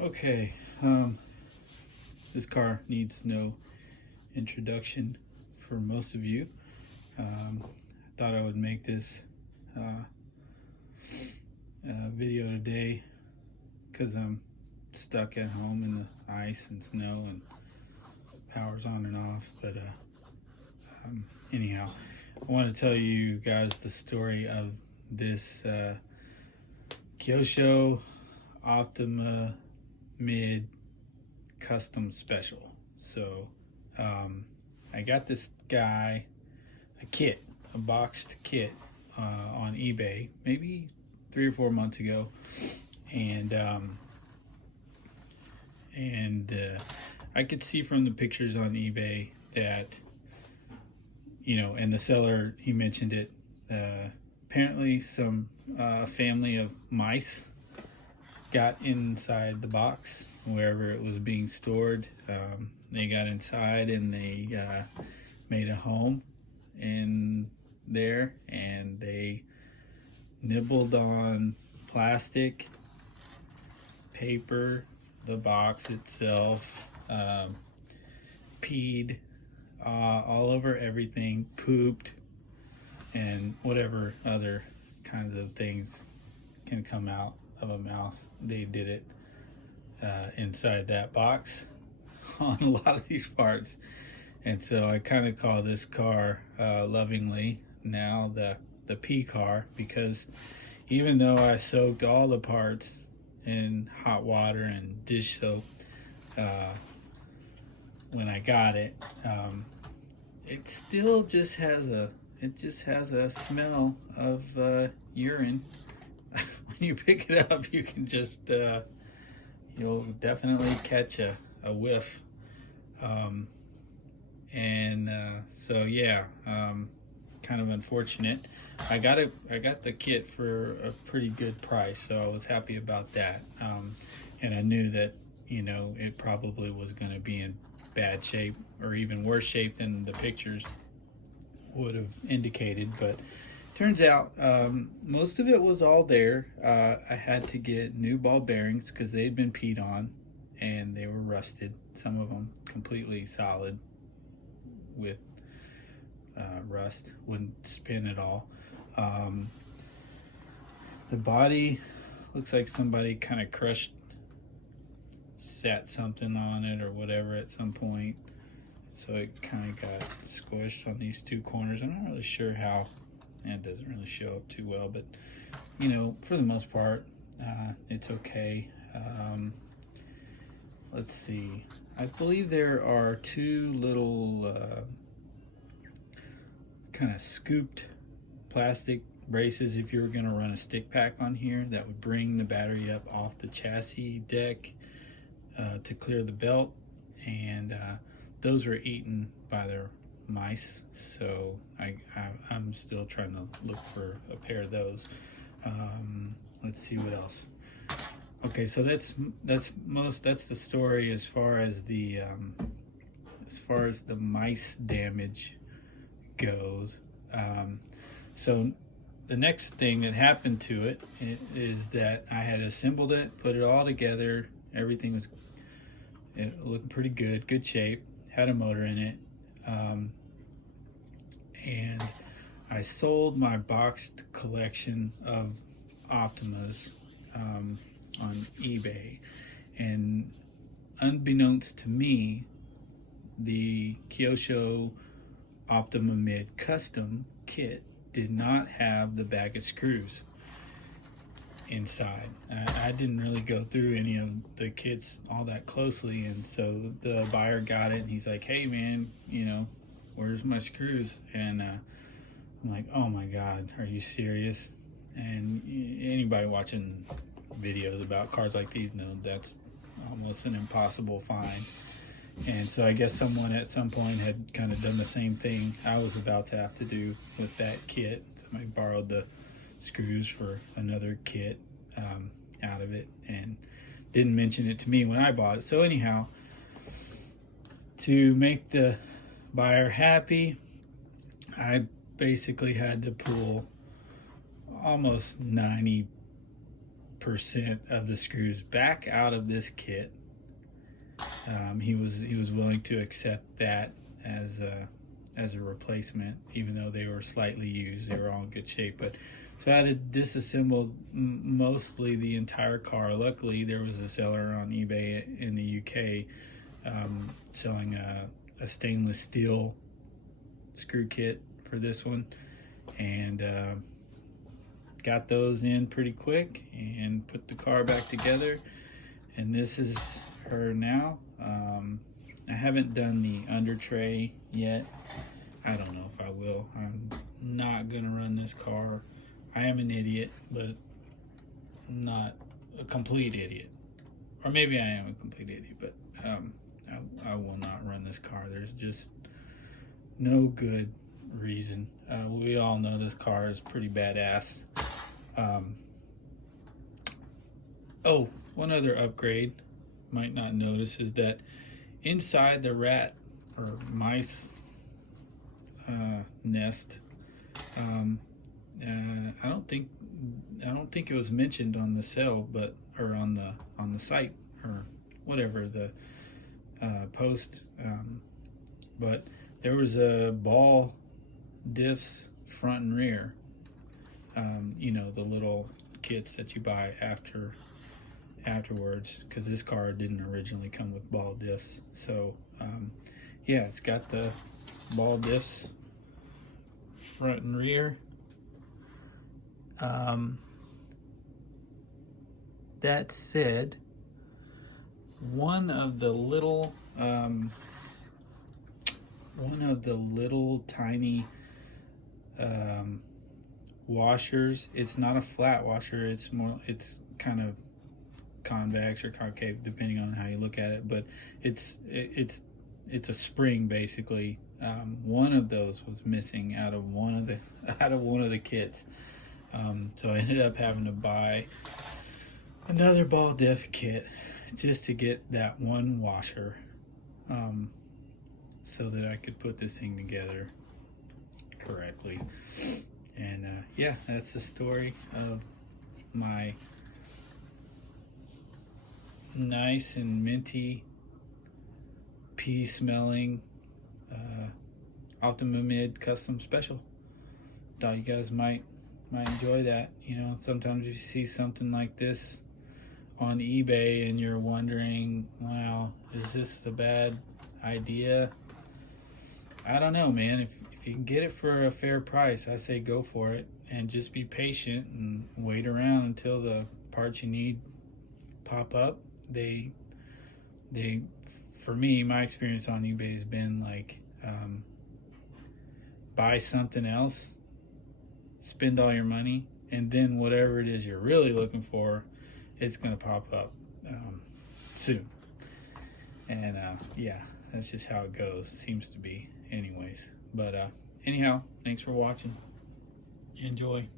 Okay, this car needs no introduction for most of you. I thought I would make this video today because I'm stuck at home in the ice and snow and power's on and off. But anyhow, I want to tell you guys the story of this Kyosho Optima mid custom special. So I got this guy a boxed kit on eBay maybe 3 or 4 months ago, and I could see from the pictures on eBay that, and the seller, he mentioned it, apparently some family of mice got inside the box wherever it was being stored. They got inside and they made a home in there, and they nibbled on plastic, paper, the box itself, peed all over everything, pooped, and whatever other kinds of things can come out of a mouse. They did it inside that box on a lot of these parts. And so I kind of call this car lovingly now the P car, because even though I soaked all the parts in hot water and dish soap when I got it, it still just has a smell of urine. When you pick it up, you can just you'll definitely catch a whiff. So yeah, kind of unfortunate. I got the kit for a pretty good price, so I was happy about that. And I knew that it probably was going to be in bad shape, or even worse shape than the pictures would have indicated. But turns out most of it was all there. I had to get new ball bearings because they'd been peed on and they were rusted. Some of them completely solid with rust, wouldn't spin at all. The body looks like somebody kind of sat something on it or whatever at some point, so it kind of got squished on these two corners. I'm not really sure how. It doesn't really show up too well, but for the most part, it's okay. Let's see. I believe there are two little kind of scooped plastic braces if you were going to run a stick pack on here that would bring the battery up off the chassis deck to clear the belt, and those were eaten by their mice, so I'm still trying to look for a pair of those. Let's see what else. Okay, so that's the story as far as the mice damage goes. So the next thing that happened to it is that I had assembled it, put it all together. Everything was looking pretty good shape, had a motor in it. And I sold my boxed collection of Optimas on eBay, and unbeknownst to me, the Kyosho Optima Mid Custom kit did not have the bag of screws inside. I didn't really go through any of the kits all that closely, and so the buyer got it and he's like, "Hey man, where's my screws?" And I'm like, "Oh my God, are you serious?" And anybody watching videos about cars like these know that's almost an impossible find. And so I guess someone at some point had kind of done the same thing I was about to have to do with that kit. Somebody borrowed the screws for another kit out of it and didn't mention it to me when I bought it. So anyhow, to make the buyer happy, I basically had to pull almost 90% 100% of the screws back out of this kit. He was willing to accept that as a replacement, even though they were slightly used. They were all in good shape. But so I had to disassemble mostly the entire car. Luckily, there was a seller on eBay in the UK selling a stainless steel screw kit for this one, and got those in pretty quick and put the car back together. And this is her now. I haven't done the under tray yet. I don't know if I will. I'm not gonna run this car. I am an idiot, but not a complete idiot. Or maybe I am a complete idiot, but I will not run this car. There's just no good reason. We all know this car is pretty badass. Oh, one other upgrade might not notice is that inside the rat or mice nest, I don't think it was mentioned on the sale, but or on the site or whatever the post, but there was a ball diffs front and rear. You know, the little kits that you buy afterwards, because this car didn't originally come with ball diffs. So yeah, it's got the ball diffs front and rear. That said, one of the little tiny washers, it's not a flat washer, it's kind of convex or concave depending on how you look at it, but it's a spring basically. One of those was missing out of one of the kits, so I ended up having to buy another ball diff kit just to get that one washer, so that I could put this thing together correctly. And yeah, that's the story of my nice and minty, pea smelling Optima Mid Custom Special. Thought you guys might enjoy that. You know, sometimes you see something like this on eBay and you're wondering, wow, is this a bad idea? I don't know, man. If you can get it for a fair price, I say go for it, and just be patient and wait around until the parts you need pop up. They for me, my experience on eBay has been like, buy something else, spend all your money, and then whatever it is you're really looking for, it's gonna pop up soon. And yeah, that's just how it goes. It seems to be anyways. But anyhow, thanks for watching. Enjoy.